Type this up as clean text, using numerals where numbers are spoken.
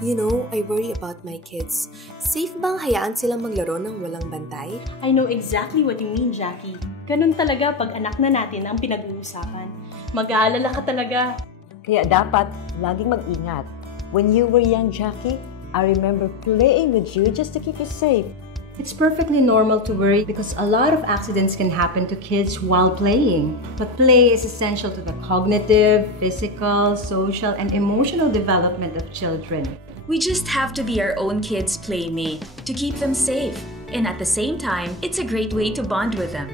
You know, I worry about my kids. Safe bang hayaan silang maglaro ng walang bantay? I know exactly what you mean, Jackie. Ganun talaga pag anak na natin ang pinag-uusapan. Mag-aalala ka talaga. Kaya dapat laging mag-ingat. When you were young, Jackie, I remember playing with you just to keep you safe. It's perfectly normal to worry because a lot of accidents can happen to kids while playing. But play is essential to the cognitive, physical, social, and emotional development of children. We just have to be our own kids' playmate to keep them safe. And at the same time, it's a great way to bond with them.